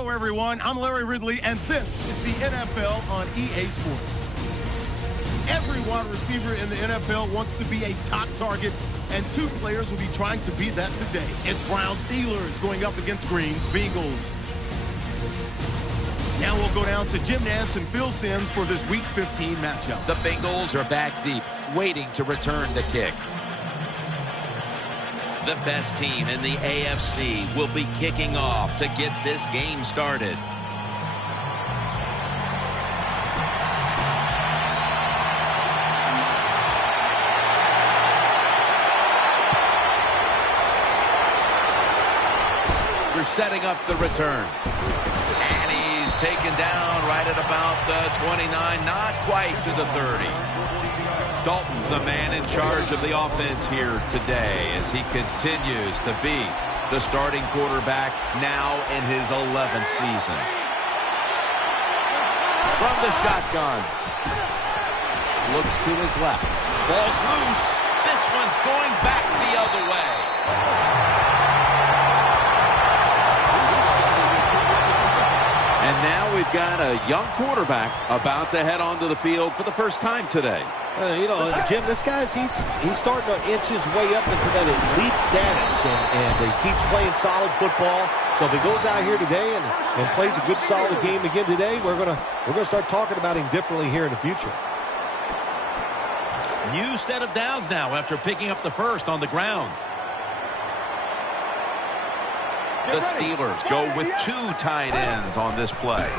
Hello, everyone. I'm Larry Ridley, and this is the NFL on EA Sports. Every wide receiver in the NFL wants to be a top target, and two players will be trying to be that today. It's Browns Steelers going up against Green Bengals. Now we'll go down to Jim Nantz and Phil Simms for this Week 15 matchup. The Bengals are back deep, waiting to return the kick. The best team in the AFC will be kicking off to get this game started. They're setting up the return. And he's taken down right at about the 29, not quite to the 30. Dalton's the man in charge of the offense here today as he continues to be the starting quarterback now in his 11th season. From the shotgun. Looks to his left. Ball's loose. This one's going back the other way. And now we've got a young quarterback about to head onto the field for the first time today. Jim, this guy's he's starting to inch his way up into that elite status, and he keeps playing solid football. So if he goes out here today and plays a good solid game again today, we're gonna start talking about him differently here in the future. New set of downs now after picking up the first on the ground. The Steelers go with two tight ends on this play.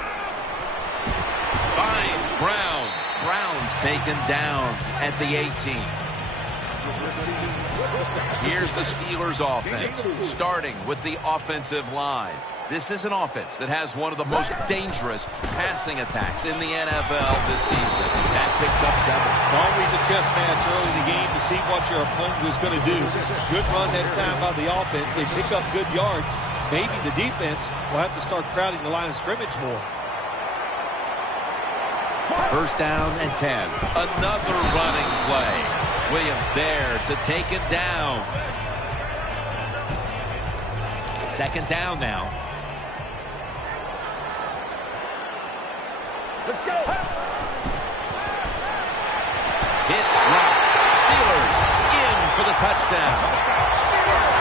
Finds Brown. Brown's taken down at the 18. Here's the Steelers offense, starting with the offensive line. This is an offense that has one of the most dangerous passing attacks in the NFL this season. That picks up 7. Always a chess match early in the game to see what your opponent was going to do. Good run that time by the offense. They pick up good yards. Maybe the defense will have to start crowding the line of scrimmage more. First down and 10. Another running play. Williams there to take it down. Second down now. Let's go. It's dropped. Steelers in for the touchdown.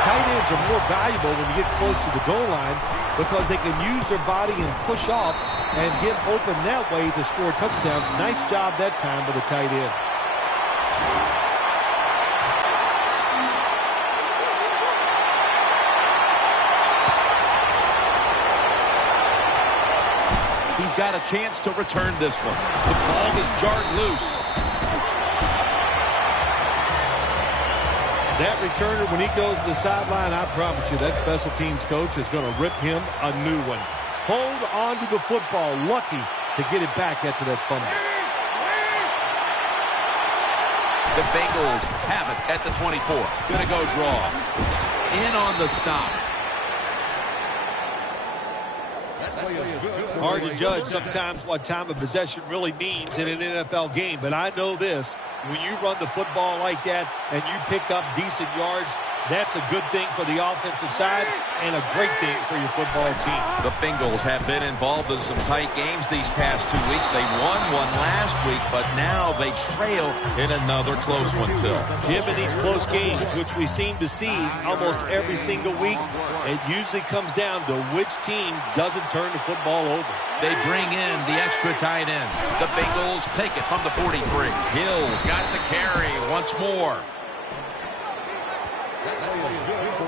Tight ends are more valuable when you get close to the goal line because they can use their body and push off and get open that way to score touchdowns. Nice job that time by the tight end. He's got a chance to return this one. The ball is jarred loose. That returner, when he goes to the sideline, I promise you that special teams coach is going to rip him a new one. Hold on to the football. Lucky to get it back after that fumble. The Bengals have it at the 24. Gonna go draw. In on the stop. Hard to judge sometimes what time of possession really means in an NFL game, but I know this. When you run the football like that and you pick up decent yards, that's a good thing for the offensive side and a great thing for your football team. The Bengals have been involved in some tight games these past 2 weeks. They won one last week, but now they trail in another close one, Phil. Jim, in these close games, which we seem to see almost every single week, it usually comes down to which team doesn't turn the football over. They bring in the extra tight end. The Bengals take it from the 43. Hill's got the carry once more.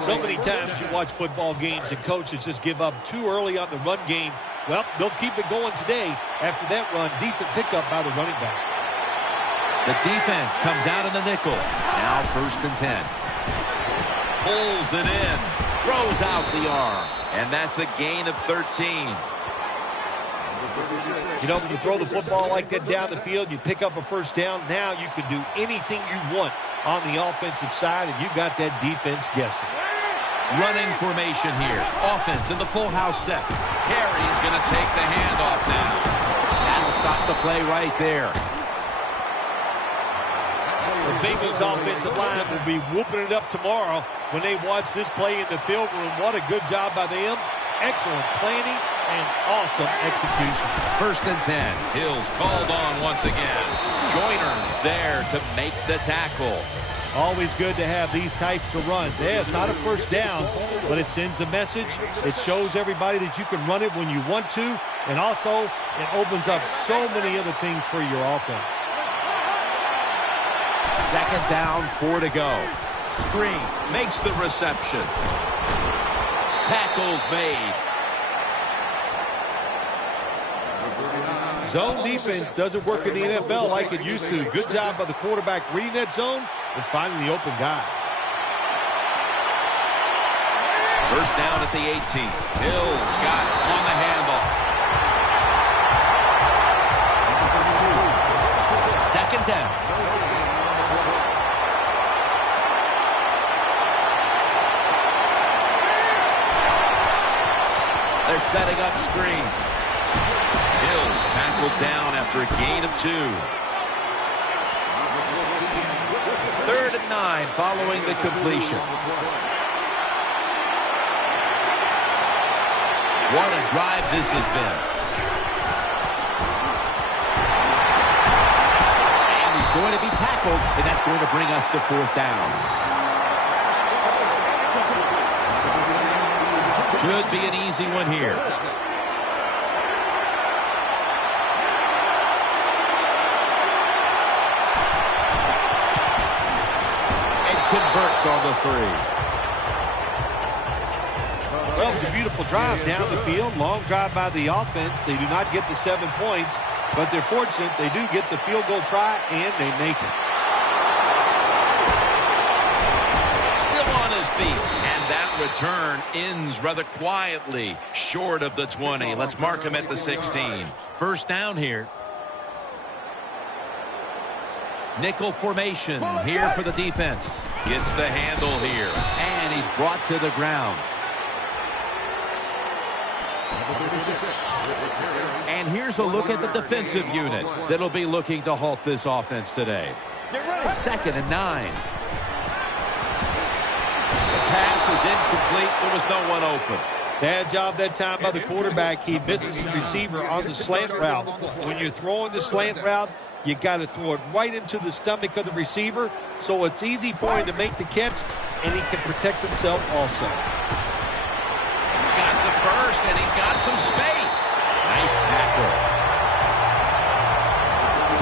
So many times you watch football games and coaches just give up too early on the run game. Well, they'll keep it going today. After that run, decent pickup by the running back. The defense comes out in the nickel. Now 1st and 10. Pulls it in. Throws out the arm. And that's a gain of 13. You know, when you throw the football like that down the field, you pick up a first down. Now you can do anything you want on the offensive side, and you've got that defense guessing. Running formation here. Offense in the full house set. Carey's going to take the handoff now. That'll stop the play right there. The Bengals offensive line will be whooping it up tomorrow when they watch this play in the field room. What a good job by them. Excellent planning and awesome execution. 1st and 10. Hill's called on once again. Joyner's there to make the tackle. Always good to have these types of runs. Yeah, it's not a first down, but it sends a message. It shows everybody that you can run it when you want to, and also it opens up so many other things for your offense. 2nd down, 4 to go. Screen makes the reception. Tackles made. Zone defense doesn't work in the NFL like it used to. Good job by the quarterback reading that zone and finding the open guy. 1st down at the 18. Hill's got it on the handle. 2nd down. They're setting up screen. Hill's tackled down after a gain of 2. 3rd and 9 following the completion. What a drive this has been. And he's going to be tackled, and that's going to bring us to 4th down. Should be an easy one here. Converts on the 3. Well, it was a beautiful drive down the field. Long drive by the offense. They do not get the 7 points, but they're fortunate they do get the field goal try, and they make it. Still on his feet, and that return ends rather quietly short of the 20. Let's mark him at the 16. 1st down here. Nickel formation here for the defense. Gets the handle here, and he's brought to the ground. And here's a look at the defensive unit that'll be looking to halt this offense today. 2nd and 9. The pass is incomplete. There was no one open. Bad job that time by the quarterback. He misses the receiver on the slant route. When you're throwing the slant route, you got to throw it right into the stomach of the receiver, so it's easy for him to make the catch, and he can protect himself also. Got the burst, and he's got some space. Nice tackle.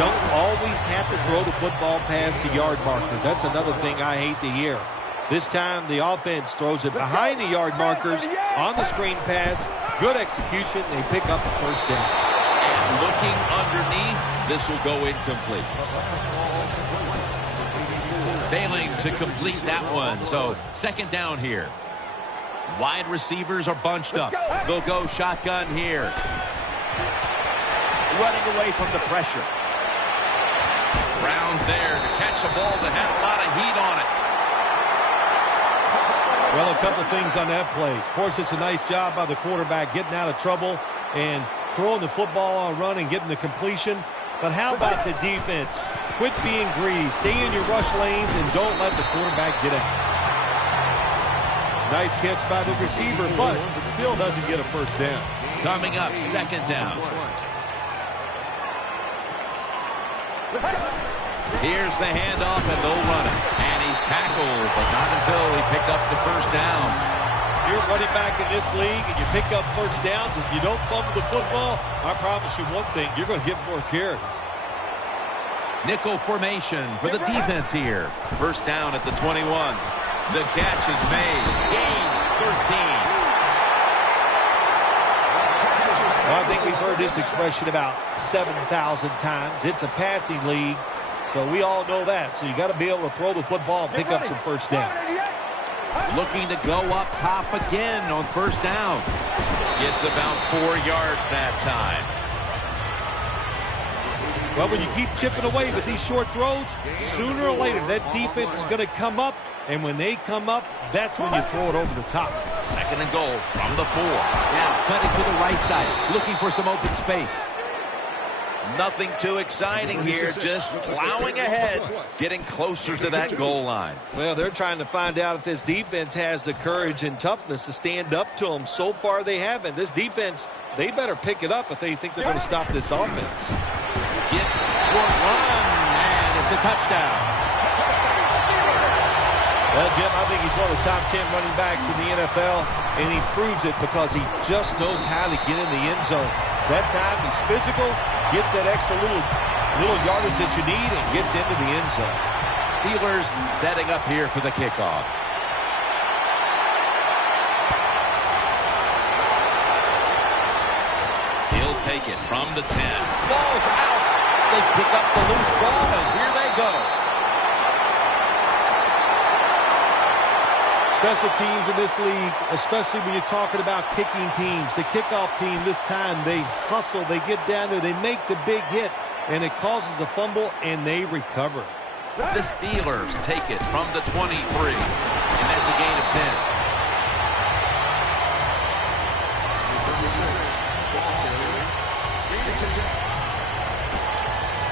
Don't always have to throw the football past the yard markers. That's another thing I hate to hear. This time, the offense throws it behind the yard markers on the screen pass. Good execution. They pick up the 1st down. And looking underneath, this will go incomplete. Failing to complete that one, so 2nd down here. Wide receivers are bunched up. They'll go shotgun here. Running away from the pressure. Brown's there to catch a ball that had a lot of heat on it. Well, a couple things on that play. Of course, it's a nice job by the quarterback getting out of trouble and throwing the football on run and getting the completion. But how about the defense? Quit being greedy. Stay in your rush lanes and don't let the quarterback get out. Nice catch by the receiver, but it still doesn't get a 1st down. Coming up, 2nd down. Here's the handoff, and they'll run it. And he's tackled, but not until he picked up the 1st down. You're running back in this league, and you pick up 1st downs. If you don't fumble the football, I promise you one thing, you're going to get more carries. Nickel formation for the defense here. 1st down at the 21. The catch is made. Gains 13. Well, I think we've heard this expression about 7,000 times. It's a passing league, so we all know that. So you got to be able to throw the football and pick up some 1st downs. Looking to go up top again on 1st down. Gets about 4 yards that time. Well, when you keep chipping away with these short throws, sooner or later that defense is going to come up, and when they come up, that's when you throw it over the top. 2nd and goal from the 4. Now cutting to the right side, looking for some open space. Nothing too exciting here, just plowing ahead, getting closer to that goal line. Well, they're trying to find out if this defense has the courage and toughness to stand up to them. So far, they haven't. This defense, they better pick it up if they think they're going to stop this offense. Get short run, and it's a touchdown. Well, Jim, I think he's one of the top 10 running backs in the NFL, and he proves it because he just knows how to get in the end zone. That time, he's physical, gets that extra little yardage that you need, and gets into the end zone. Steelers setting up here for the kickoff. He'll take it from the 10. Ball's out. They pick up the loose ball, and here they go. Special teams in this league, especially when you're talking about kicking teams. The kickoff team this time, they hustle, they get down there, they make the big hit, and it causes a fumble, and they recover. The Steelers take it from the 23, and that's a gain of 10.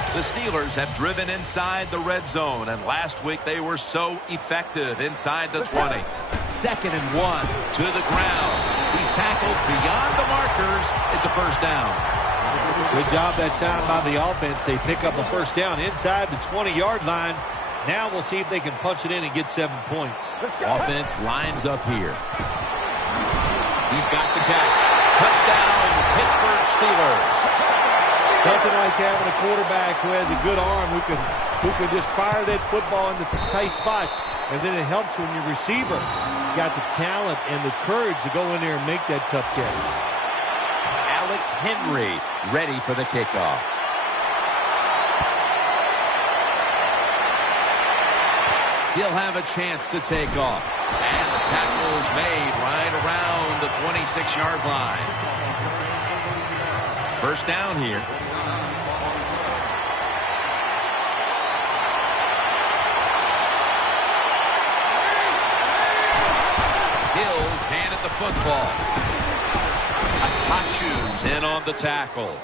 The Steelers have driven inside the red zone, and last week they were so effective inside the 20. 2nd and 1 to the ground. He's tackled beyond the markers. It's a first down. Good job that time by the offense. They pick up a first down inside the 20-yard line. Now we'll see if they can punch it in and get 7 points. Offense lines up here. He's got the catch. Touchdown, Pittsburgh Steelers. Nothing like having a quarterback who has a good arm who can just fire that football into tight spots. And then it helps when your receiver has got the talent and the courage to go in there and make that tough catch. Alex Henry ready for the kickoff. He'll have a chance to take off. And the tackle is made right around the 26-yard line. First down here. Hills handed the football. Atachu's in on the tackle.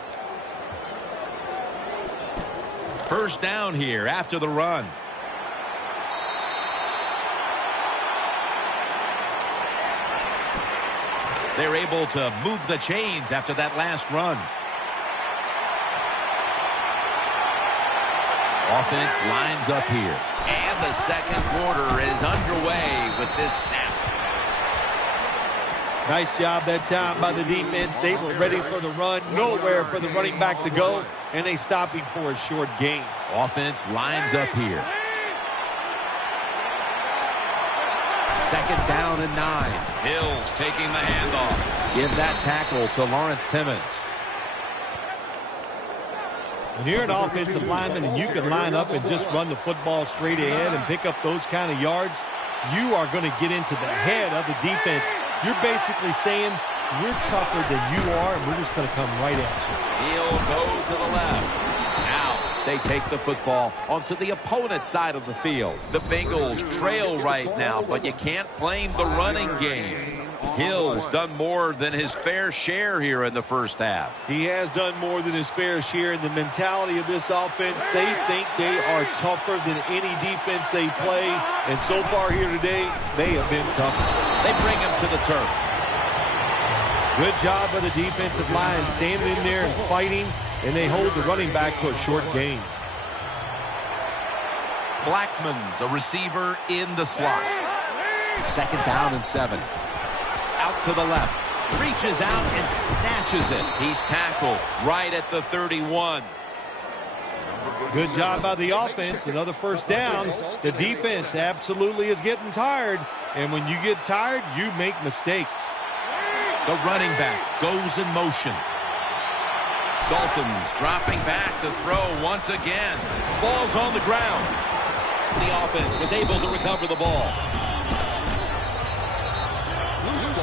First down here after the run. They're able to move the chains after that last run. Offense lines up here. And the second quarter is underway with this snap. Nice job that time by the defense. They were ready for the run. Nowhere for the running back to go. And they stop him for a short gain. Offense lines up here. 2nd down and 9. Hills taking the handoff. Give that tackle to Lawrence Timmons. When you're an offensive lineman and you can line up and just run the football straight ahead and pick up those kind of yards, you are going to get into the head of the defense. You're basically saying, we're tougher than you are, and we're just going to come right at you. He'll go to the left. Now they take the football onto the opponent's side of the field. The Bengals trail right now, but you can't blame the running game. Hill's done more than his fair share here in the first half. He has done more than his fair share. In the mentality of this offense, they think they are tougher than any defense they play. And so far here today, they have been tougher. They bring him to the turf. Good job by the defensive line standing in there and fighting, and they hold the running back to a short gain. Blackman's a receiver in the slot. 2nd down and 7. Out to the left. Reaches out and snatches it. He's tackled right at the 31. Good job by the offense. Another first down. The defense absolutely is getting tired. And when you get tired, you make mistakes. The running back goes in motion. Dalton's dropping back to throw once again. Ball's on the ground. The offense was able to recover the ball.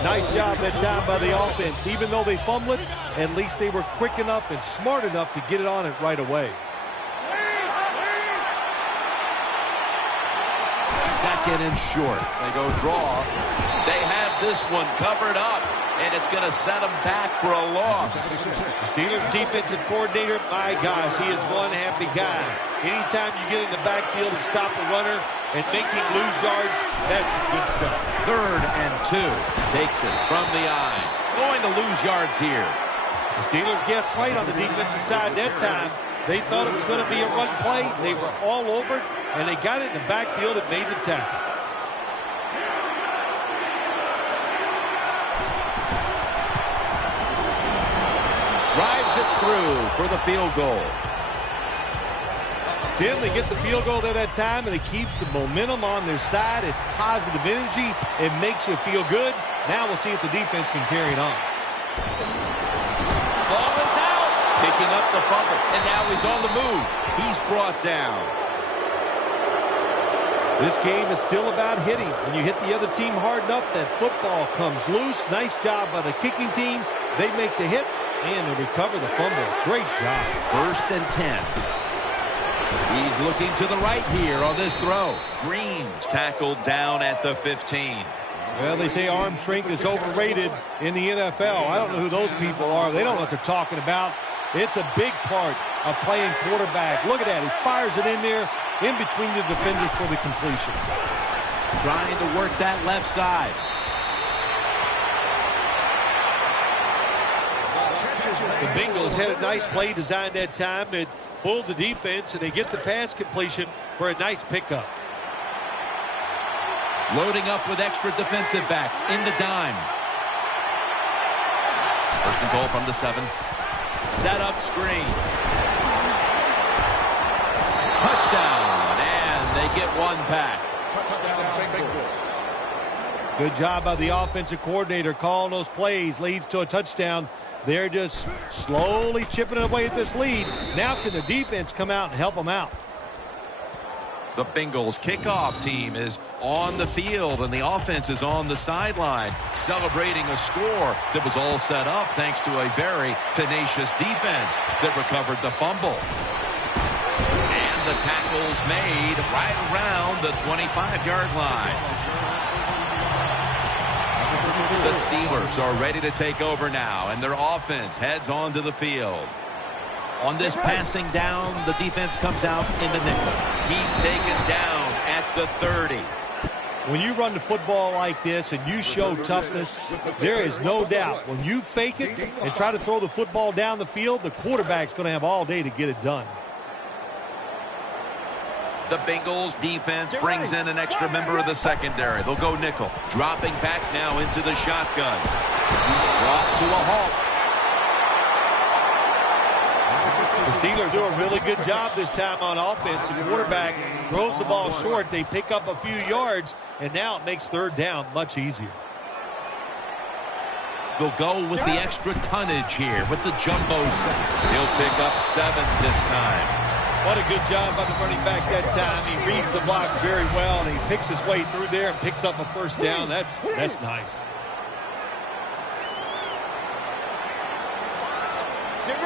Nice job that time by the offense. Even though they fumbled it, at least they were quick enough and smart enough to get it on it right away. 2nd and short. They go draw. They have this one covered up. and it's going to set them back for a loss. Steelers defensive coordinator, my gosh, he is one happy guy. Anytime you get in the backfield and stop a runner and make him lose yards, that's good stuff. 3rd and 2. Takes it from the eye. Going to lose yards here. The Steelers guessed right on the defensive side that time. They thought it was going to be a run play. They were all over it, and they got it in the backfield and made the tackle. Drives it through for the field goal. Tim, they get the field goal there that time, and it keeps the momentum on their side. It's positive energy. It makes you feel good. Now we'll see if the defense can carry it on. Ball is out. Picking up the fumble, and now he's on the move. He's brought down. This game is still about hitting. When you hit the other team hard enough, that football comes loose. Nice job by the kicking team. They make the hit, and they recover the fumble. Great job. 1st and 10. He's looking to the right here on this throw. Green's tackled down at the 15. Well, they say arm strength is overrated in the NFL. I don't know who those people are. They don't know what they're talking about. It's a big part of playing quarterback. Look at that. He fires it in there in between the defenders for the completion. Trying to work that left side. The Bengals had a nice play designed that time. It fooled the defense, and they get the pass completion for a nice pickup. Loading up with extra defensive backs in the dime. 1st and goal from the 7. Set up screen. Touchdown, and they get one back. Good job by the offensive coordinator calling those plays. Leads to a touchdown. They're just slowly chipping away at this lead. Now can the defense come out and help them out? The Bengals kickoff team is on the field, and the offense is on the sideline, celebrating a score that was all set up thanks to a very tenacious defense that recovered the fumble. And the tackle's made right around the 25-yard line. The Steelers are ready to take over now, and their offense heads onto the field. On this passing down, the defense comes out in the nickel. He's taken down at the 30. When you run the football like this and you show toughness, there is no doubt when you fake it and try to throw the football down the field, the quarterback's going to have all day to get it done. The Bengals defense brings in an extra member of the secondary. They'll go nickel. Dropping back now into the shotgun. He's brought to a halt. The Steelers do a really good job this time on offense. The quarterback throws the ball short. They pick up a few yards, and now it makes 3rd down much easier. They'll go with the extra tonnage here with the jumbo set. He'll pick up 7 this time. What a good job by the running back that time. He reads the blocks very well, and he picks his way through there and picks up a 1st down. That's nice.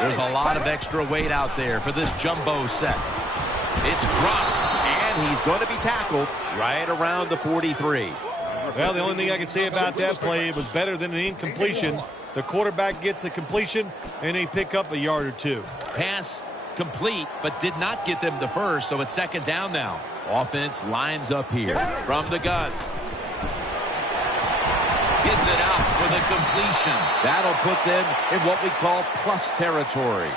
There's a lot of extra weight out there for this jumbo set. It's Gratwick, and he's going to be tackled right around the 43. Well, the only thing I can say about that play, it was better than an incompletion. The quarterback gets the completion, and they pick up a yard or 2. Pass complete, but did not get them the first, so it's 2nd down now. Offense lines up here from the gun. Gets it out for the completion. That'll put them in what we call plus territory.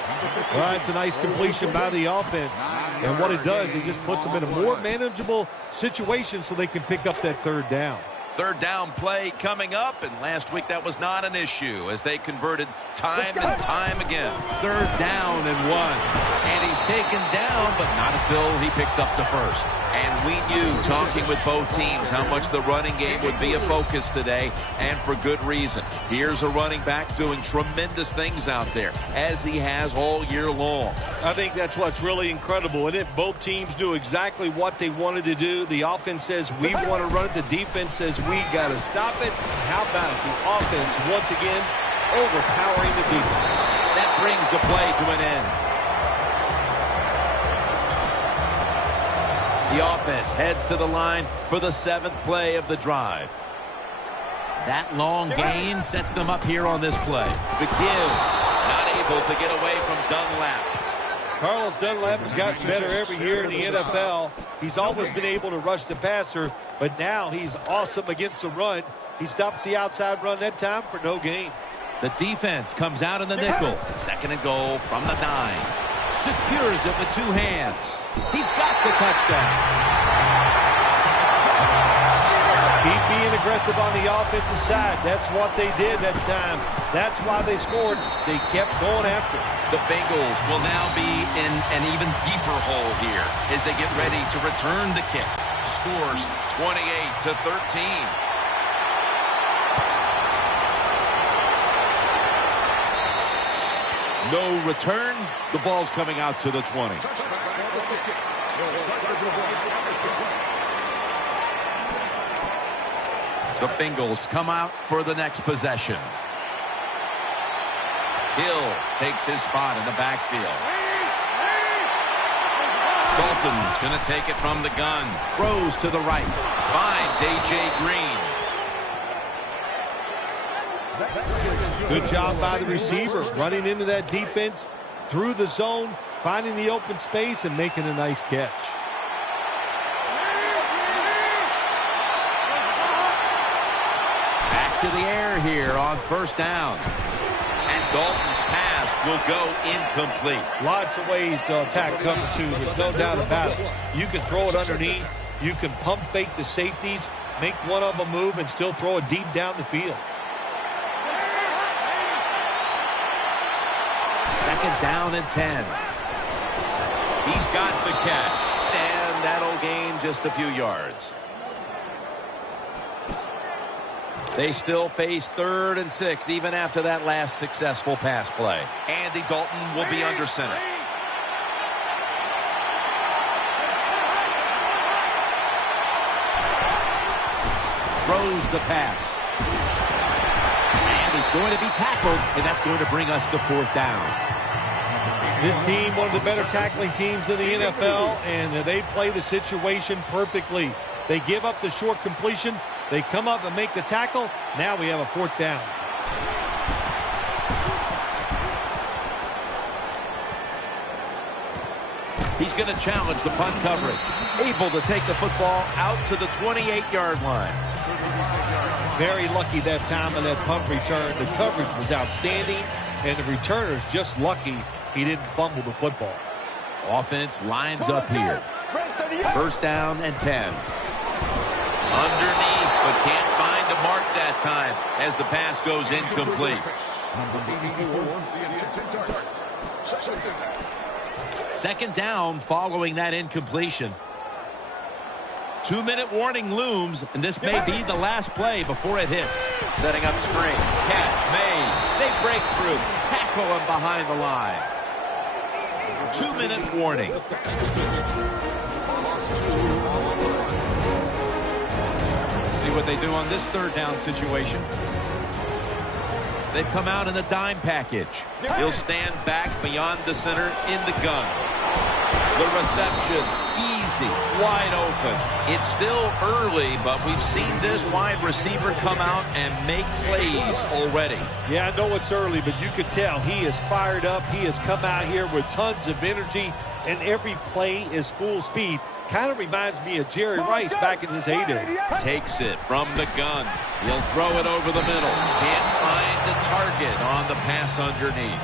Well, it's a nice completion by the offense. And what it does, it just puts them in a more manageable situation so they can pick up that 3rd down. 3rd down play coming up, and last week that was not an issue as they converted time and time again. 3rd down and 1. And he's taken down, but not until he picks up the first. And we knew, talking with both teams, how much the running game would be a focus today, and for good reason. Here's a running back doing tremendous things out there, as he has all year long. I think that's what's really incredible. And both teams do exactly what they wanted to do. The offense says, we want to run it. The defense says, we got to stop it. How about it? The offense, once again, overpowering the defense. That brings the play to an end. The offense heads to the line for the 7th play of the drive. That long gain sets them up here on this play. The give, not able to get away from Dunlap. Carlos Dunlap has gotten better every year in the NFL. He's always been able to rush the passer, but now he's awesome against the run. He stops the outside run that time for no gain. The defense comes out in the nickel. 2nd and goal from the 9. Secures it with 2 hands. He's got the touchdown. Keep being aggressive on the offensive side. That's what they did that time. That's why they scored. They kept going after it. The Bengals will now be in an even deeper hole here as they get ready to return the kick. Scores 28-13. No return. The ball's coming out to the 20. The Bengals come out for the next possession. Hill takes his spot in the backfield. Dalton's going to take it from the gun. Throws to the right. Finds A.J. Green. Good job by the receiver, running into that defense through the zone, finding the open space, and making a nice catch. Back to the air here on 1st down. And Dalton's pass will go incomplete. Lots of ways to attack cover 2. There's no doubt about it. You can throw it underneath. You can pump fake the safeties, make one of them move, and still throw it deep down the field. 2nd down and 10. He's got the catch. And that'll gain just a few yards. They still face 3rd and 6 even after that last successful pass play. Andy Dalton will be under center. Throws the pass. And he's going to be tackled, and that's going to bring us to 4th down. This team, one of the better tackling teams in the NFL, and they play the situation perfectly. They give up the short completion. They come up and make the tackle. Now we have a 4th down. He's going to challenge the punt coverage. Able to take the football out to the 28-yard line. Very lucky that time on that punt return. The coverage was outstanding, and the returner's just lucky he didn't fumble the football. Offense lines up here. 1st down and 10. Underneath, but can't find a mark that time as the pass goes incomplete. 2nd down following that incompletion. 2-minute warning looms, and this may be the last play before it hits. Setting up screen. Catch made. They break through. Tackle him behind the line. 2-minute warning. See what they do on this 3rd down situation. They've come out in the dime package. He'll stand back beyond the center in the gun. The reception, easy, wide open. It's still early, but we've seen this wide receiver come out and make plays already. Yeah, I know it's early, but you can tell he is fired up. He has come out here with tons of energy, and every play is full speed. Kind of reminds me of Jerry Rice back in his heyday. Takes it from the gun. He'll throw it over the middle. Can't find the target on the pass underneath.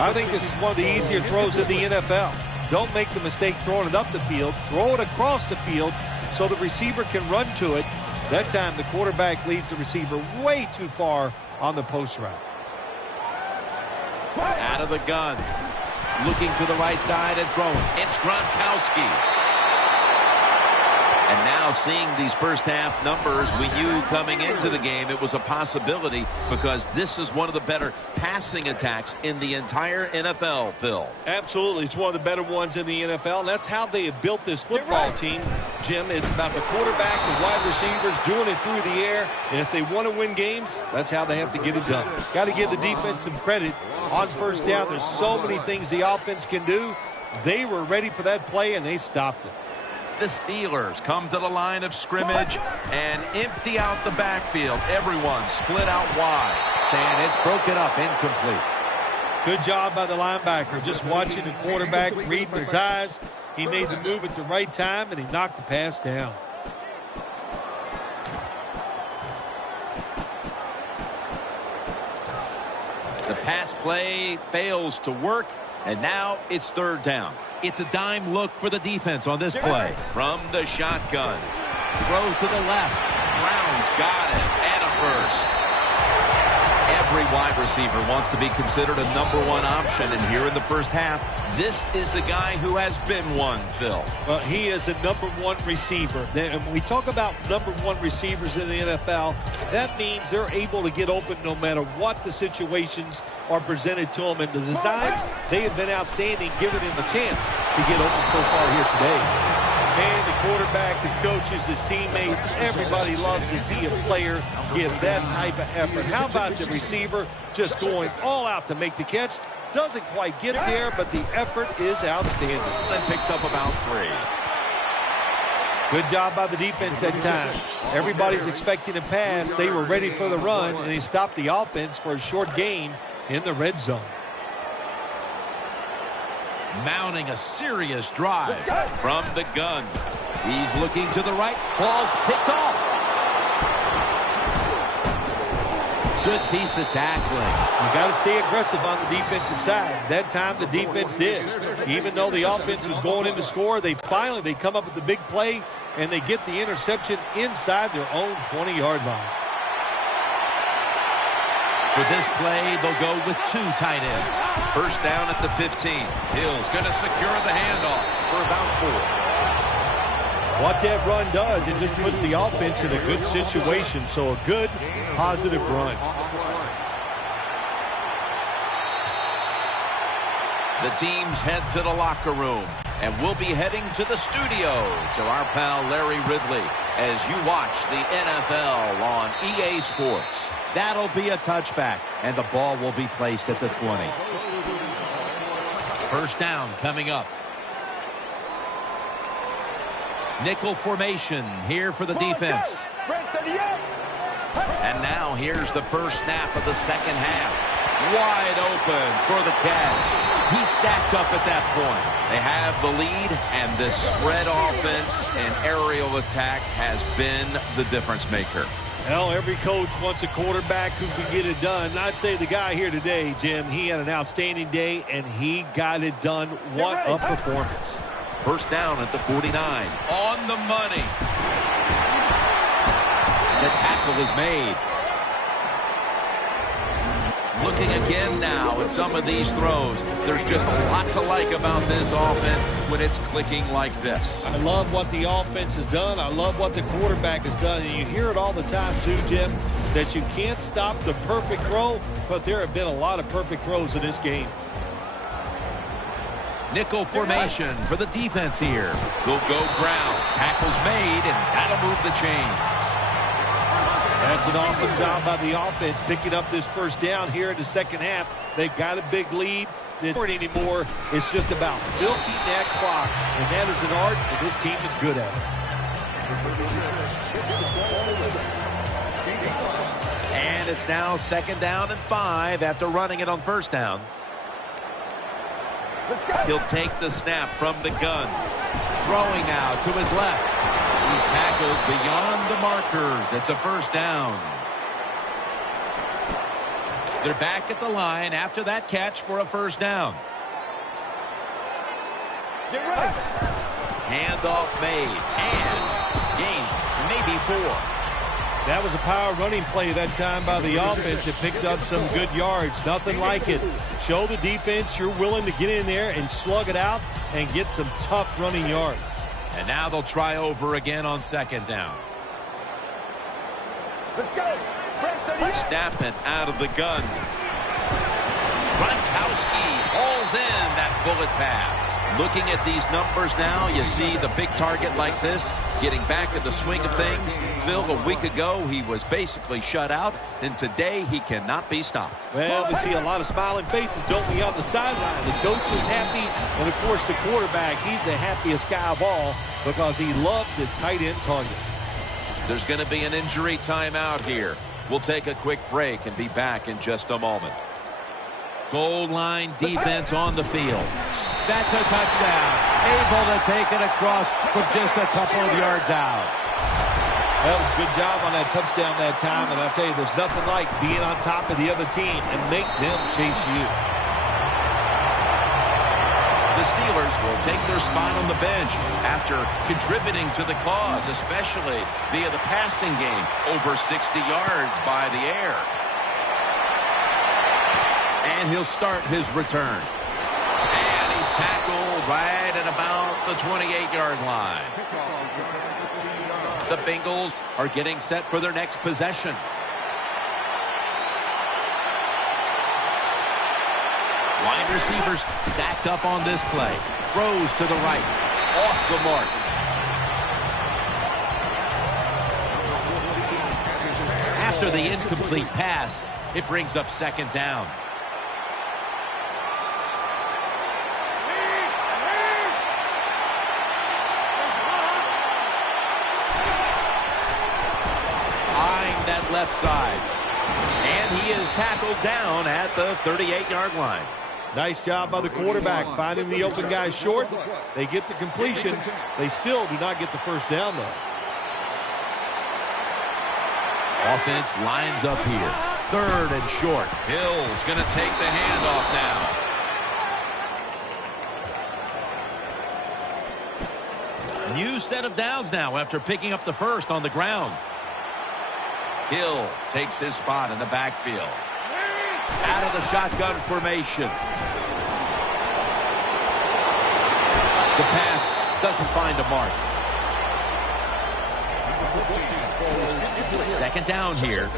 I think this is one of the easier throws in the NFL. Don't make the mistake throwing it up the field. Throw it across the field so the receiver can run to it. That time the quarterback leads the receiver way too far on the post route. Out of the gun. Looking to the right side and throwing. It's Gronkowski. And now seeing these first half numbers, we knew coming into the game it was a possibility because this is one of the better passing attacks in the entire NFL, Phil. Absolutely. It's one of the better ones in the NFL, and that's how they have built this football team. Jim, it's about the quarterback, the wide receivers doing it through the air, and if they want to win games, that's how they have to get it done. Got to give the defense some credit. On 1st down, there's so many things the offense can do. They were ready for that play, and they stopped it. The Steelers come to the line of scrimmage and empty out the backfield. Everyone split out wide. And it's broken up, incomplete. Good job by the linebacker. Just watching the quarterback, reading his eyes. He made the move at the right time, and he knocked the pass down. The pass play fails to work, and now it's third down. It's a dime look for the defense on this play. From the shotgun. Throw to the left. Brown's got it, and a first. Every wide receiver wants to be considered a #1 option, and here in the first half, this is the guy who has been one, Phil. Well, he is a #1 receiver. When we talk about #1 receivers in the NFL, that means they're able to get open no matter what the situations are presented to them. And the designs, they have been outstanding, giving him a chance to get open so far here today. And the quarterback, the coaches, his teammates, everybody loves to see a player give that type of effort. How about the receiver just going all out to make the catch? Doesn't quite get there, but the effort is outstanding. And picks up about 3. Good job by the defense that time. Everybody's expecting a pass. They were ready for the run, and he stopped the offense for a short gain in the red zone. Mounting a serious drive from the gun. He's looking to the right. Ball's picked off. Good piece of tackling. You got to stay aggressive on the defensive side. That time the defense did. Even though the offense was going in to score, they come up with the big play, and they get the interception inside their own 20-yard line. For this play, they'll go with 2 tight ends. First down at the 15. Hill's going to secure the handoff for about 4. What that run does, it just puts the offense in a good situation. So a good, positive run. The teams head to the locker room, and we'll be heading to the studio to our pal Larry Ridley as you watch the NFL on EA Sports. That'll be a touchback, and the ball will be placed at the 20. First down coming up. Nickel formation here for the defense. And now here's the first snap of the second half. Wide open for the catch. He's stacked up at that point. They have the lead, and this spread offense and aerial attack has been the difference maker. Well, every coach wants a quarterback who can get it done. I'd say the guy here today, Jim, he had an outstanding day, and he got it done. What a performance. First down at the 49. On the money. The tackle is made. Looking again now at some of these throws. There's just a lot to like about this offense when it's clicking like this. I love what the offense has done. I love what the quarterback has done. And you hear it all the time, too, Jim, that you can't stop the perfect throw, but there have been a lot of perfect throws in this game. Nickel formation for the defense here. They'll go Brown. Tackle's made, and that'll move the chains. That's an awesome job by the offense picking up this first down here in the second half. They've got a big lead. This isn't anymore. It's just about milking that clock, and that is an art that this team is good at. And it's now second down and 5 after running it on first down. He'll take the snap from the gun. Throwing now to his left. He's tackled beyond the markers. It's a first down. They're back at the line after that catch for a first down. Get ready. Handoff made. And gain maybe 4. That was a power running play that time by the offense. It picked up some good yards. Nothing like it. Show the defense you're willing to get in there and slug it out and get some tough running yards. And now they'll try over again on second down. Let's go. Snapping out of the gun. Gronkowski hauls in that bullet pass. Looking at these numbers now, you see the big target like this, getting back in the swing of things. Phil, a week ago, he was basically shut out, and today he cannot be stopped. Well, we see a lot of smiling faces, don't we, on the sideline. The coach is happy, and, of course, the quarterback, he's the happiest guy of all because he loves his tight end target. There's going to be an injury timeout here. We'll take a quick break and be back in just a moment. Goal line defense on the field. That's a touchdown. Able to take it across from just a couple of yards out. That was a good job on that touchdown that time, and I tell you, there's nothing like being on top of the other team and make them chase you. The Steelers will take their spot on the bench after contributing to the cause, especially via the passing game, over 60 yards by the air. And he'll start his return. And he's tackled right at about the 28-yard line. The Bengals are getting set for their next possession. Wide receivers stacked up on this play. Throws to the right. Off the mark. After the incomplete pass, it brings up second down. Eyeing that left side. And he is tackled down at the 38-yard line. Nice job by the quarterback finding the open guy short. They get the completion. They still do not get the first down, though. Offense lines up here. Third and short. Hill's going to take the handoff now. New set of downs now after picking up the first on the ground. Hill takes his spot in the backfield. Out of the shotgun formation. The pass doesn't find a mark. Second down here.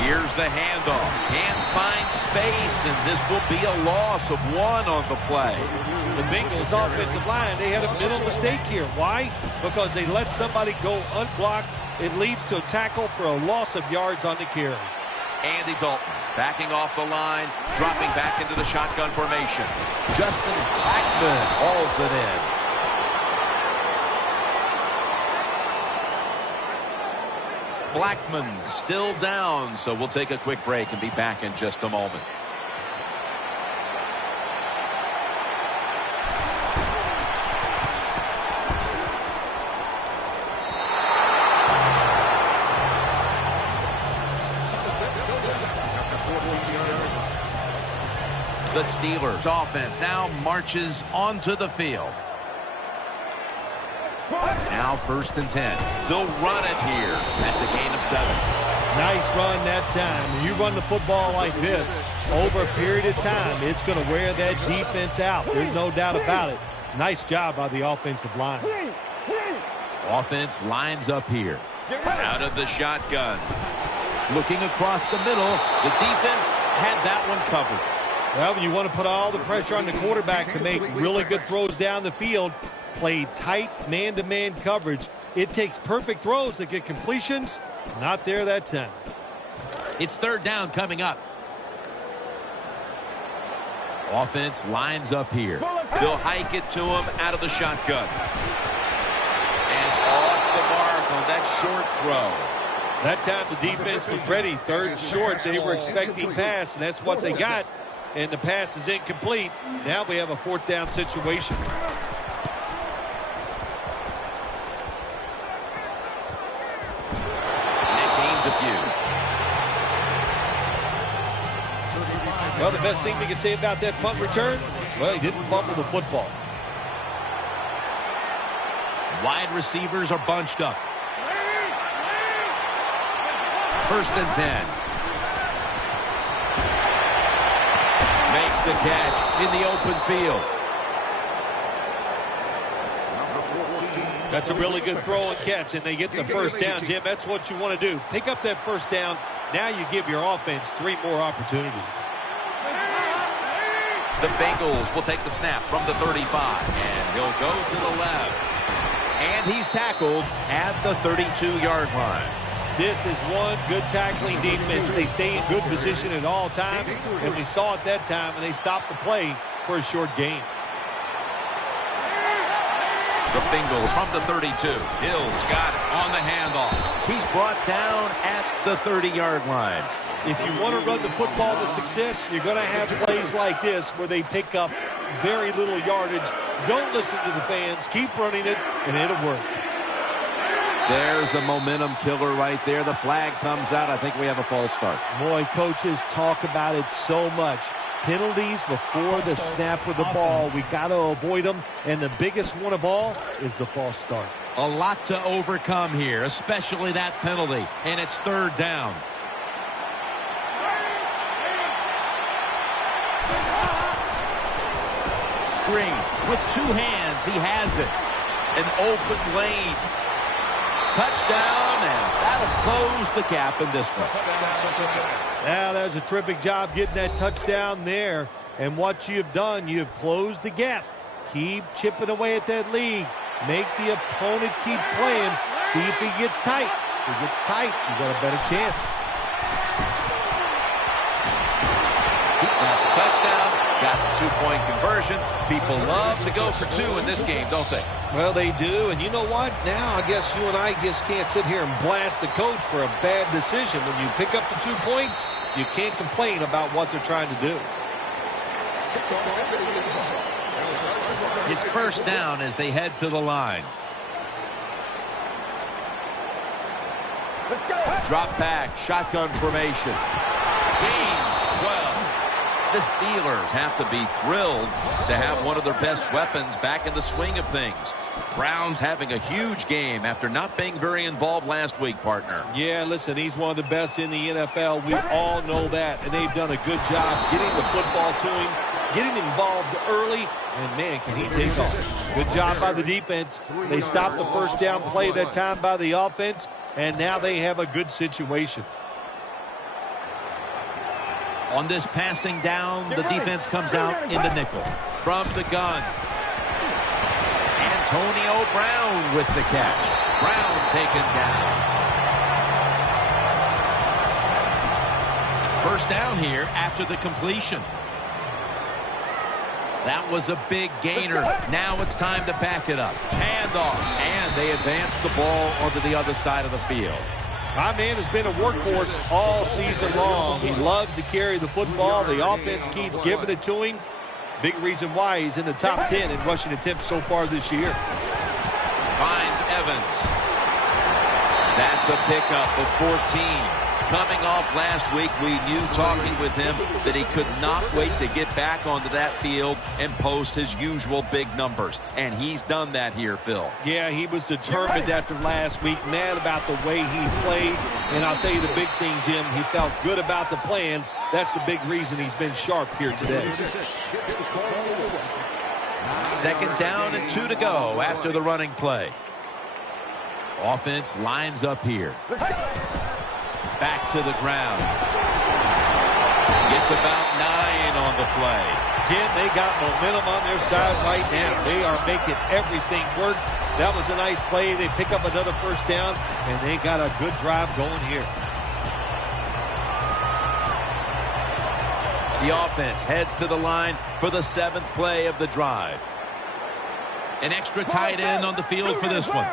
Here's the handoff. Can't find space, and this will be a loss of one on the play. The Bengals offensive line, they had a mental mistake here. Why? Because they let somebody go unblocked. It leads to a tackle for a loss of yards on the carry. Andy Dalton backing off the line, dropping back into the shotgun formation. Justin Blackman hauls it in. Blackman still down, so we'll take a quick break and be back in just a moment. The Steelers offense now marches onto the field. Now 1st and 10. They'll run it here. That's a gain of 7. Nice run that time. When you run the football like this over a period of time, it's going to wear that defense out. There's no doubt about it. Nice job by the offensive line. Offense lines up here. Out of the shotgun. Looking across the middle. The defense had that one covered. Well, when you want to put all the pressure on the quarterback to make really good throws down the field, play tight man-to-man coverage, it takes perfect throws to get completions. Not there that time. It's 3rd down coming up. Offense lines up here. They'll hike it to him out of the shotgun. And off the mark on that short throw. That time the defense was ready. 3rd and short. They were expecting pass, and that's what they got. And the pass is incomplete. Now we have a 4th down situation. That gains a few. Well, the best thing we can say about that punt return, well, he didn't fumble the football. Wide receivers are bunched up. 1st and 10. Makes the catch in the open field. That's a really good throw and catch, and they get the first down, Jim. That's what you want to do. Pick up that first down. Now you give your offense 3 more opportunities. The Bengals will take the snap from the 35, and he'll go to the left. And he's tackled at the 32-yard line. This is one good tackling defense. They stay in good position at all times, and we saw it that time, and they stopped the play for a short gain. The Bengals from the 32. Hill's got it on the handoff. He's brought down at the 30-yard line. If you want to run the football to success, you're going to have plays like this where they pick up very little yardage. Don't listen to the fans. Keep running it, and it'll work. There's a momentum killer right there. The flag comes out. I think we have a false start. Boy, coaches talk about it so much. Penalties before the snap of the ball. We got to avoid them, and the biggest one of all is the false start. A lot to overcome here, especially that penalty, and it's 3rd down. Screen with 2 hands. He has it. An open lane. Touchdown, and that'll close the gap in this one. Yeah, that was a terrific job getting that touchdown there. And what you've done, you've closed the gap. Keep chipping away at that lead. Make the opponent keep playing. See if he gets tight. If he gets tight, you got a better chance. Touchdown. Got the 2-point conversion. People love to go for 2 in this game, don't they? Well, they do. And you know what? Now I guess you and I just can't sit here and blast the coach for a bad decision. When you pick up the 2 points, you can't complain about what they're trying to do. It's 1st down as they head to the line. Let's go. Drop back, shotgun formation. Gains 12. The Steelers have to be thrilled to have one of their best weapons back in the swing of things. Browns having a huge game after not being very involved last week, partner. Yeah, listen, he's one of the best in the NFL. We all know that, and they've done a good job getting the football to him, getting involved early, and, man, can he take off. Good job by the defense. They stopped the first down play that time by the offense, and now they have a good situation. On this passing down, the defense comes out in the nickel. From the gun, Antonio Brown with the catch. Brown taken down. 1st down here after the completion. That was a big gainer. Now it's time to back it up. Handoff, and they advance the ball onto the other side of the field. My man has been a workhorse all season long. He loves to carry the football. The offense keeps giving it to him. Big reason why he's in the top 10 in rushing attempts so far this year. Finds Evans. That's a pickup of 14. Coming off last week, we knew talking with him that he could not wait to get back onto that field and post his usual big numbers. And he's done that here, Phil. Yeah, he was determined after last week, mad about the way he played. And I'll tell you the big thing, Jim, he felt good about the plan. That's the big reason he's been sharp here today. 2nd down and 2 to go after the running play. Offense lines up here. Back to the ground. Gets about 9 on the play. Jim, they got momentum on their side right now. They are making everything work. That was a nice play. They pick up another 1st down, and they got a good drive going here. The offense heads to the line for the 7th play of the drive. An extra tight end on the field for this one.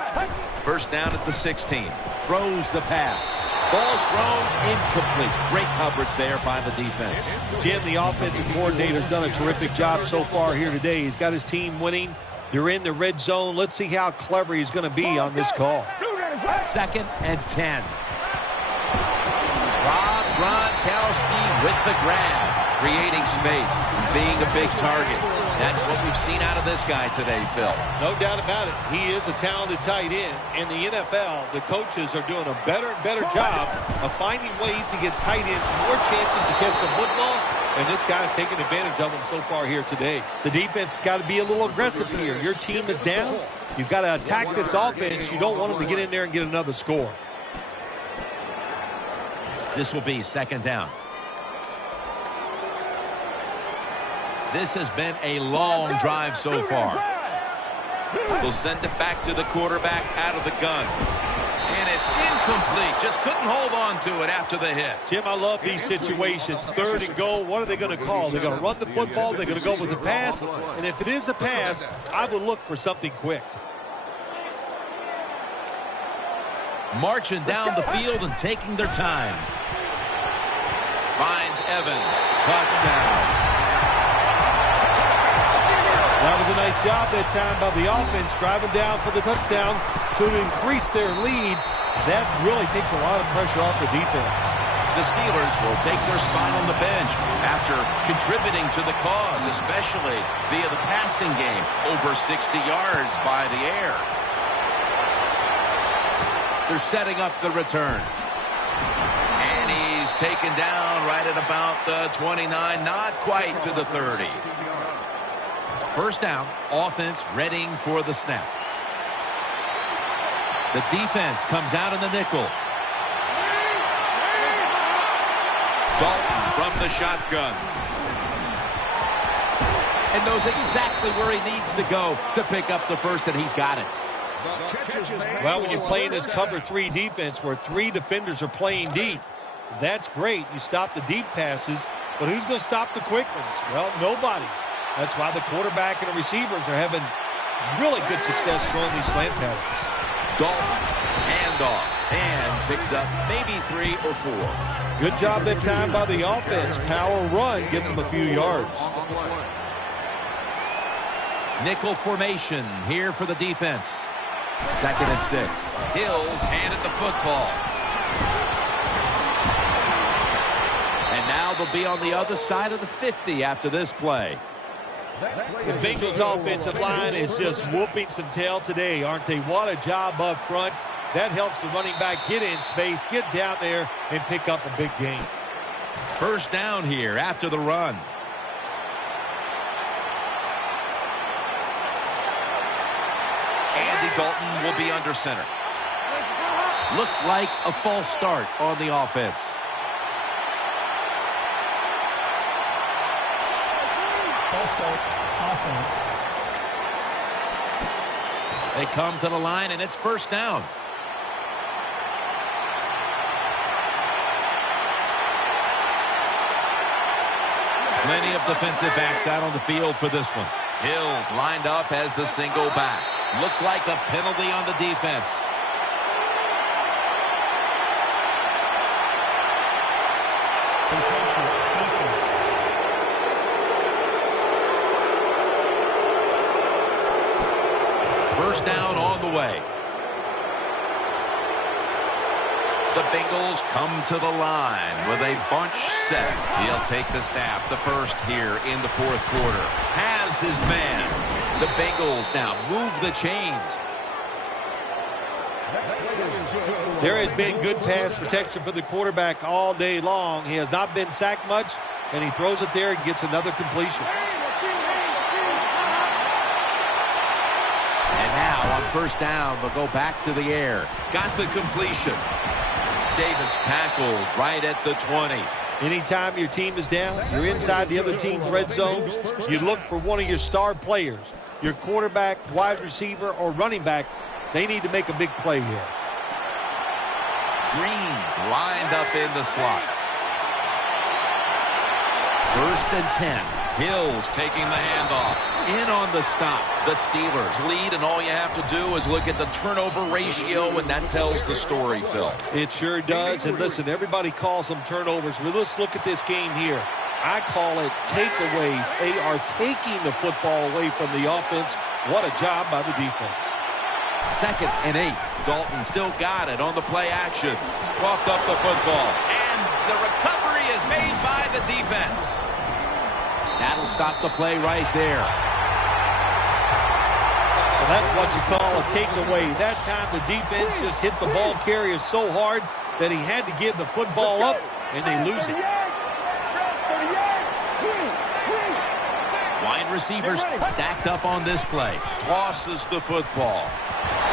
1st down at the 16. Throws the pass. Ball's thrown incomplete. Great coverage there by the defense. Jim, the offensive coordinator's done a terrific job so far here today. He's got his team winning. They're in the red zone. Let's see how clever he's going to be on this call. 2nd and 10. Rob Gronkowski with the grab, creating space, being a big target. That's what we've seen out of this guy today, Phil. No doubt about it. He is a talented tight end. In the NFL, the coaches are doing a better and better job of finding ways to get tight ends more chances to catch the football And this guy's taking advantage of them so far here today. The defense has got to be a little aggressive here. Your team is down. You've got to attack this offense. You don't want them to get in there and get another score. This will be second down. This has been a long drive so far. They'll send it back to the quarterback out of the gun. And it's incomplete. Just couldn't hold on to it after the hit. Jim, I love these situations. Third and goal. What are they going to call? They're going to run the football. They're going to go with the pass. And if it is a pass, I would look for something quick. Marching down the field and taking their time. Finds Evans. Touchdown. That was a nice job that time by the offense, driving down for the touchdown to increase their lead. That really takes a lot of pressure off the defense. The Steelers will take their spot on the bench after contributing to the cause, especially via the passing game, over 60 yards by the air. They're setting up the return. And he's taken down right at about the 29, not quite to the 30. First down, offense readying for the snap. The defense comes out in the nickel. Dalton from the shotgun. And knows exactly where he needs to go to pick up the first, and he's got it. Well, when you play in this cover 3 defense where 3 defenders are playing deep, that's great. You stop the deep passes, but who's going to stop the quick ones? Well, nobody. That's why the quarterback and the receivers are having really good success throwing these slant patterns. Dalton, handoff, and picks up maybe 3 or 4. Good job that time by the offense. Power run gets them a few yards. Nickel formation here for the defense. Second and 6. Hills handed the football. And now they'll be on the other side of the 50 after this play. The Bengals offensive line is just whooping some tail today, aren't they? What a job up front. That helps the running back get in space, get down there, and pick up a big gain. First down here after the run. Andy Dalton will be under center. Looks like a false start on the offense. False start, offense. They come to the line, and it's first down. Plenty of defensive backs out on the field for this one. Hills lined up as the single back. Looks like a penalty on the defense. Encroachment, defense. First down on the way. The Bengals come to the line with a bunch set. He'll take the snap, the first here in the fourth quarter. Has his man. The Bengals now move the chains. There has been good pass protection for the quarterback all day long. He has not been sacked much, and he throws it there and gets another completion. And now on first down, they'll go back to the air. Got the completion. Davis tackled right at the 20. Anytime your team is down, you're inside the other team's red zones, you look for one of your star players, your quarterback, wide receiver, or running back. They need to make a big play here. Green's lined up in the slot. First and 10. Hills taking the handoff. In on the stop. The Steelers lead, and all you have to do is look at the turnover ratio, and that tells the story, Phil. It sure does. And listen, everybody calls them turnovers. But let's look at this game here. I call it takeaways. They are taking the football away from the offense. What a job by the defense. Second and 8. Dalton still got it on the play action. Coughed up the football. And the recovery is made by the defense. That'll stop the play right there. Well, that's what you call a takeaway. That time the defense just hit the ball carrier so hard that he had to give the football up, and they lose it. receivers stacked up on this play. Tosses the football.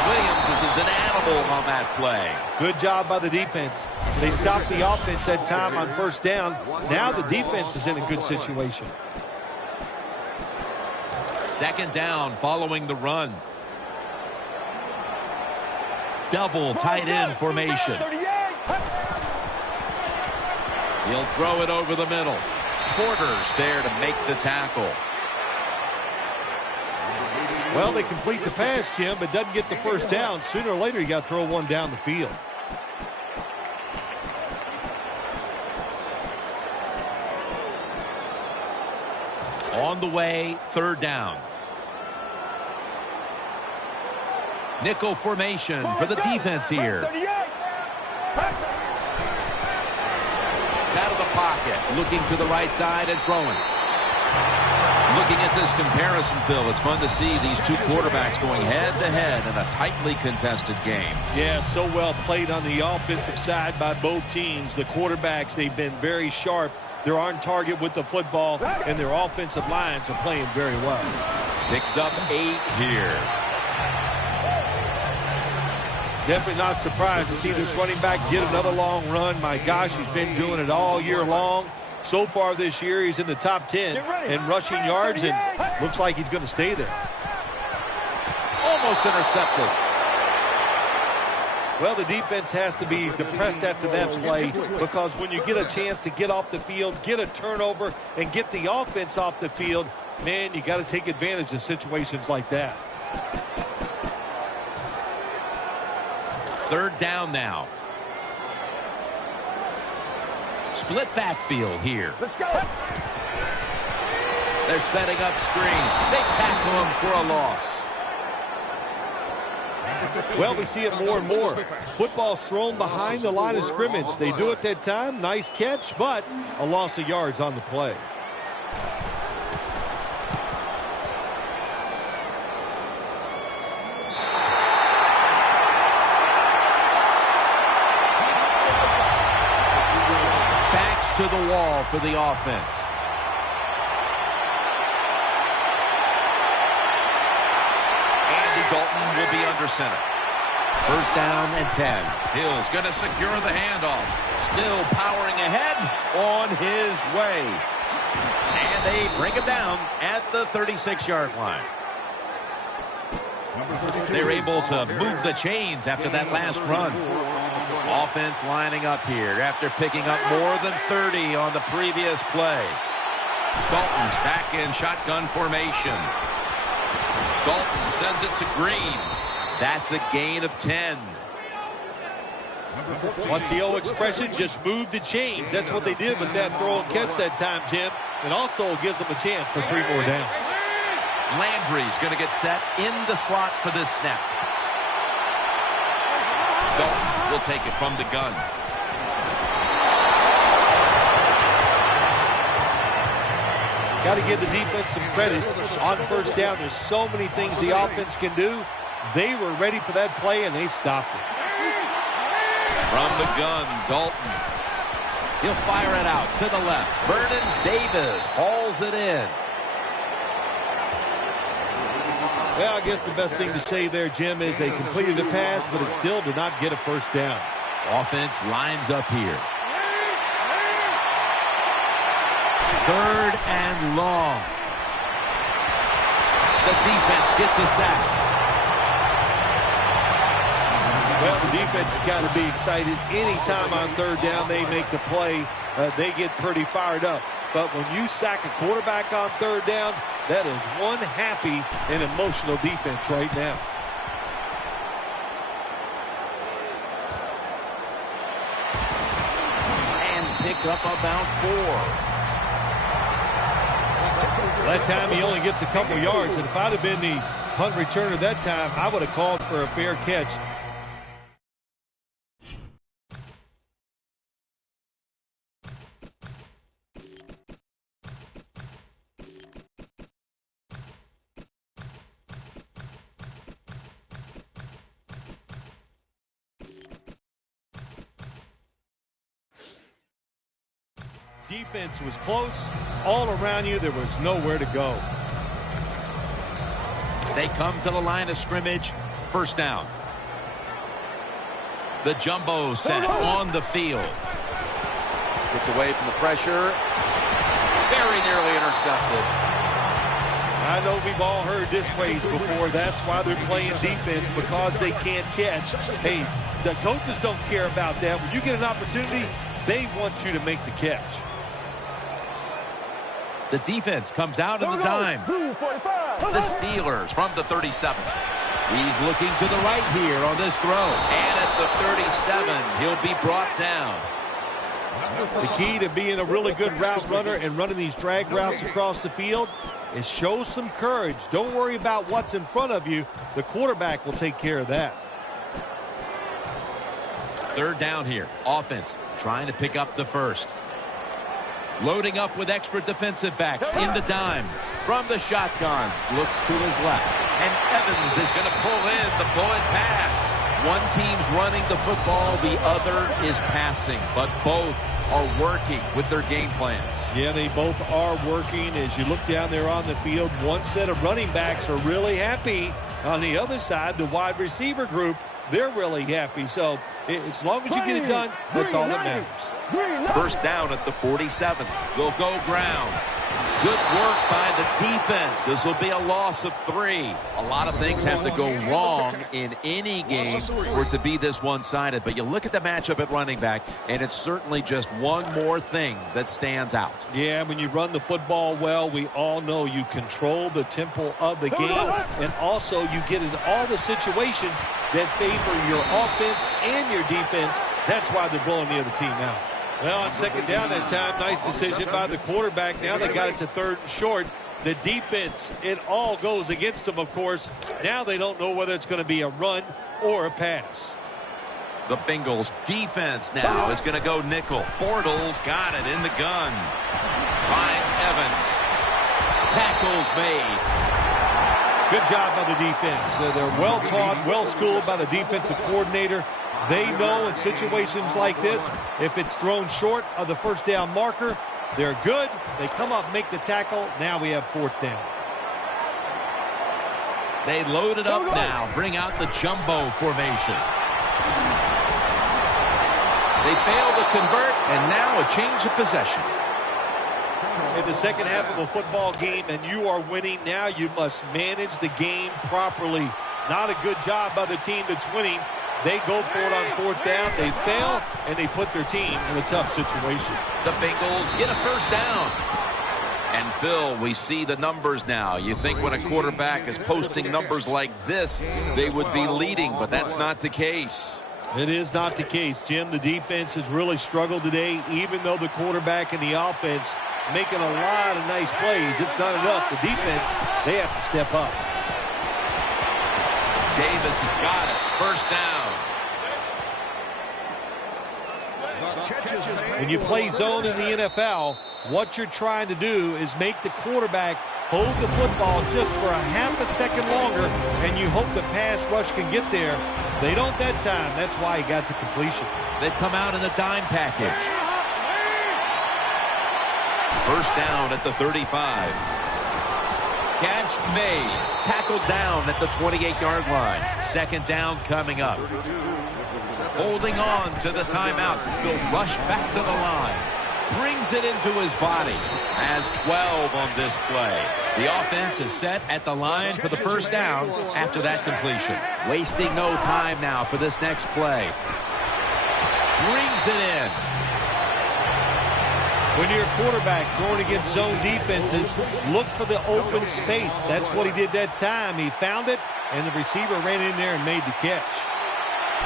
Williams is an animal on that play. Good job by the defense. They stopped the offense that time on first down. Now the defense is in a good situation. Second down following the run. Double tight end formation. He'll throw it over the middle. Porter's there to make the tackle. Well, they complete the pass, Jim, but doesn't get the first down. Sooner or later, you got to throw one down the field. On the way, third down. Nickel formation for the defense here. Out of the pocket, looking to the right side and throwing. Looking at this comparison, Phil, it's fun to see these two quarterbacks going head-to-head in a tightly contested game. Yeah, so well played on the offensive side by both teams. The quarterbacks, they've been very sharp. They're on target with the football, and their offensive lines are playing very well. Picks up 8 here. Definitely not surprised to see this running back get another long run. My gosh, he's been doing it all year long. So far this year, he's in the top 10 in rushing yards, and looks like he's going to stay there. Almost intercepted. Well, the defense has to be depressed after that play, because when you get a chance to get off the field, get a turnover, and get the offense off the field, man, you got to take advantage of situations like that. Third down now. Split backfield here. Let's go. They're setting up screen. They tackle him for a loss. Well, we see it more and more. Football's thrown behind the line of scrimmage. They do it that time. Nice catch, but a loss of yards on the play. To the wall for the offense. Andy Dalton will be under center. First down and 10. Hill's going to secure the handoff. Still powering ahead on his way. And they bring him down at the 36-yard line. They're able to move the chains after that last run. Offense lining up here after picking up more than 30 on the previous play. Dalton's back in shotgun formation. Dalton sends it to Green. That's a gain of 10. What's the old expression? Just move the chains. That's what they did with that throw and catch that time, Jim. It also gives them a chance for 3 more downs. Landry's going to get set in the slot for this snap. Dalton will take it from the gun. Got to give the defense some credit on first down. There's so many things the offense can do. They were ready for that play, and they stopped it. From the gun, Dalton. He'll fire it out to the left. Vernon Davis hauls it in. Well, I guess the best thing to say there, Jim, is they completed the pass, but it still did not get a first down. Offense lines up here. Third and long. The defense gets a sack. Well, the defense has got to be excited. Anytime on third down they make the play, they get pretty fired up. But when you sack a quarterback on third down, that is one happy and emotional defense right now. And pick up about 4. That time he only gets a couple yards, and if I'd have been the punt returner that time, I would have called for a fair catch. Defense was close. All around you, there was nowhere to go. They come to the line of scrimmage. First down. The jumbo set on the field. Gets away from the pressure. Very nearly intercepted. I know we've all heard this phrase before. That's why they're playing defense, because they can't catch. Hey, the coaches don't care about that. When you get an opportunity, they want you to make the catch. The defense comes out in the dime. The Steelers from the 37. He's looking to the right here on this throw. And at the 37, he'll be brought down. The key to being a really good route runner and running these drag routes across the field is show some courage. Don't worry about what's in front of you. The quarterback will take care of that. Third down here. Offense trying to pick up the first. Loading up with extra defensive backs in the dime. From the shotgun. Looks to his left. And Evans is going to pull in the bullet pass. One team's running the football. The other is passing. But both are working with their game plans. Yeah, they both are working. As you look down there on the field, one set of running backs are really happy. On the other side, the wide receiver group, they're really happy. So as long as you get it done, that's all that matters. First down at the 47. They'll go ground. Good work by the defense. This will be a loss of 3. A lot of things have to go wrong in any game for it to be this one-sided. But you look at the matchup at running back, and it's certainly just one more thing that stands out. Yeah, when you run the football well, we all know you control the tempo of the game, and also you get in all the situations that favor your offense and your defense. That's why they're blowing the other team out. Well, on second down that time, nice decision by the quarterback. Now they got it to third and short. The defense, it all goes against them, of course. Now they don't know whether it's going to be a run or a pass. The Bengals defense now is going to go nickel. Bortles got it in the gun. Finds Evans. Tackles made. Good job by the defense. They're well taught, well schooled by the defensive coordinator. They know in situations like this, if it's thrown short of the first down marker, they're good. They come up, make the tackle. Now we have fourth down. They load it up now. Bring out the jumbo formation. They fail to convert, and now a change of possession. In the second half of a football game and you are winning, now you must manage the game properly. Not a good job by the team that's winning. They go for it on fourth down. They fail, and they put their team in a tough situation. The Bengals get a first down. And, Phil, we see the numbers now. You think when a quarterback is posting numbers like this, they would be leading, but that's not the case. It is not the case, Jim. The defense has really struggled today, even though the quarterback and the offense making a lot of nice plays. It's not enough. The defense, they have to step up. Davis has got it. First down. When you play zone in the NFL, what you're trying to do is make the quarterback hold the football just for a half a second longer, and you hope the pass rush can get there. They don't that time. That's why he got the completion. They've come out in the dime package. First down at the 35. Catch made. Tackled down at the 28-yard line. Second down coming up. Holding on to the timeout. He'll rush back to the line. Brings it into his body. Has 12 on this play. The offense is set at the line for the first down after that completion. Wasting no time now for this next play. Brings it in. When you're a quarterback going against zone defenses, look for the open space. That's what he did that time. He found it, and the receiver ran in there and made the catch.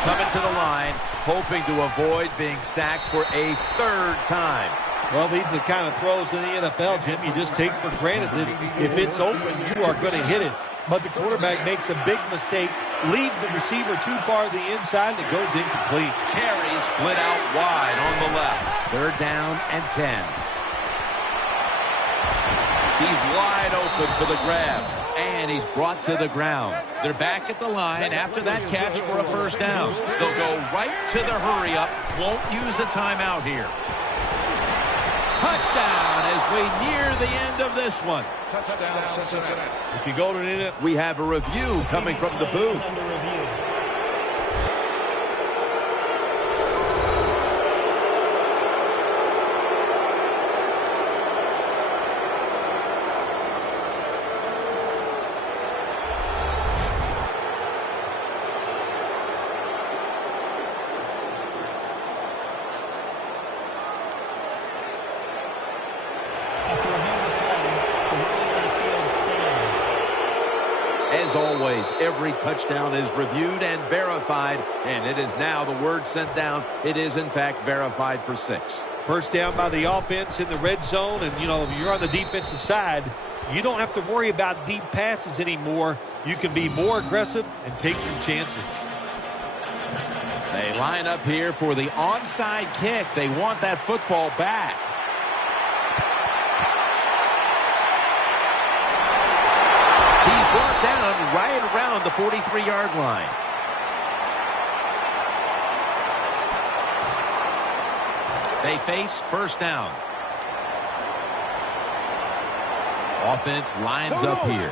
Coming to the line, hoping to avoid being sacked for a third time. Well, these are the kind of throws in the NFL, Jim, you just take for granted that if it's open, you are going to hit it. But the quarterback makes a big mistake, leads the receiver too far to the inside, and it goes incomplete. Carey split out wide on the left. Third down and 10. He's wide open for the grab, and he's brought to the ground. They're back at the line after that catch for a first down. They'll go right to the hurry-up. Won't use a timeout here. Touchdown as we near the end of this one. Touchdown, Cincinnati. If you go to it, We have a review coming from the booth. Under review. After reviewing the play, the ruling on the field stands. As always, every touchdown is reviewed and verified, and it is now the word sent down. It is, in fact, verified for 6. first down by the offense in the red zone, and, you know, if you're on the defensive side, you don't have to worry about deep passes anymore. You can be more aggressive and take some chances. They line up here for the onside kick. They want that football back. He's brought down right around the 43-yard line. They face first down. Offense lines up here.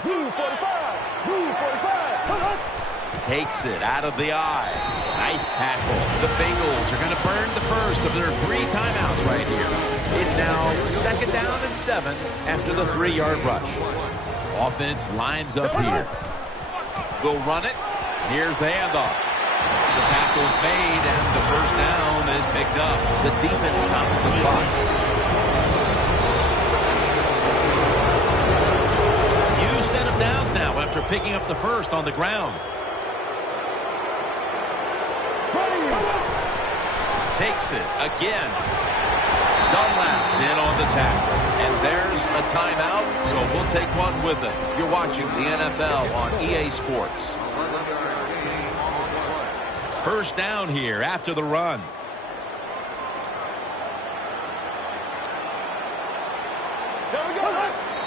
Takes it out of the eye. Nice tackle. The Bengals are going to burn the first of their 3 timeouts right here. It's now 2nd down and 7 after the 3-yard rush. Offense lines up here. Will run it. Here's the handoff. The tackle's made, and the first down is picked up. The defense stops the clock. New set of downs now after picking up the first on the ground. Takes it again. Dunlap's in on the tackle. And there's a timeout, so we'll take one with it. You're watching the NFL on EA Sports. First down here after the run.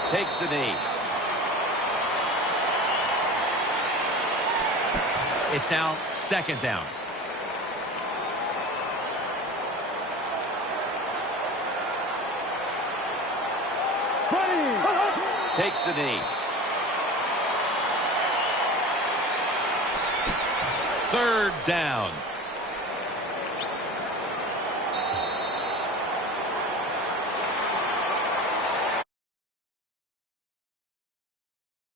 Takes the knee. It's now 2nd down. Takes the knee. 3rd down.